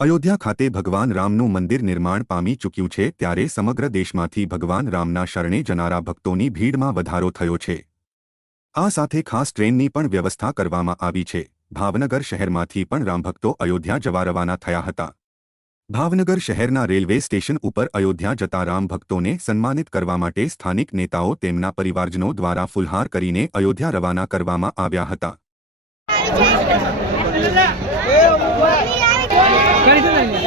અયોધ્યા ખાતે ભગવાન રામનું મંદિર નિર્માણ પામી ચૂક્યું છે ત્યારે સમગ્ર દેશમાંથી ભગવાન રામના શરણે જનારા ભક્તોની ભીડમાં વધારો થયો છે. આ સાથે ખાસ ટ્રેનની પણ વ્યવસ્થા કરવામાં આવી છે. ભાવનગર શહેરમાંથી પણ રામભક્તો અયોધ્યા જવા રવાના થયા હતા. ભાવનગર શહેરના રેલવે સ્ટેશન ઉપર અયોધ્યા જતા રામ ભક્તોને સન્માનિત કરવા માટે સ્થાનિક નેતાઓ તેમના પરિવારજનો દ્વારા ફુલહાર કરીને અયોધ્યા રવાના કરવામાં આવ્યા હતા. বাড়িতে যাই না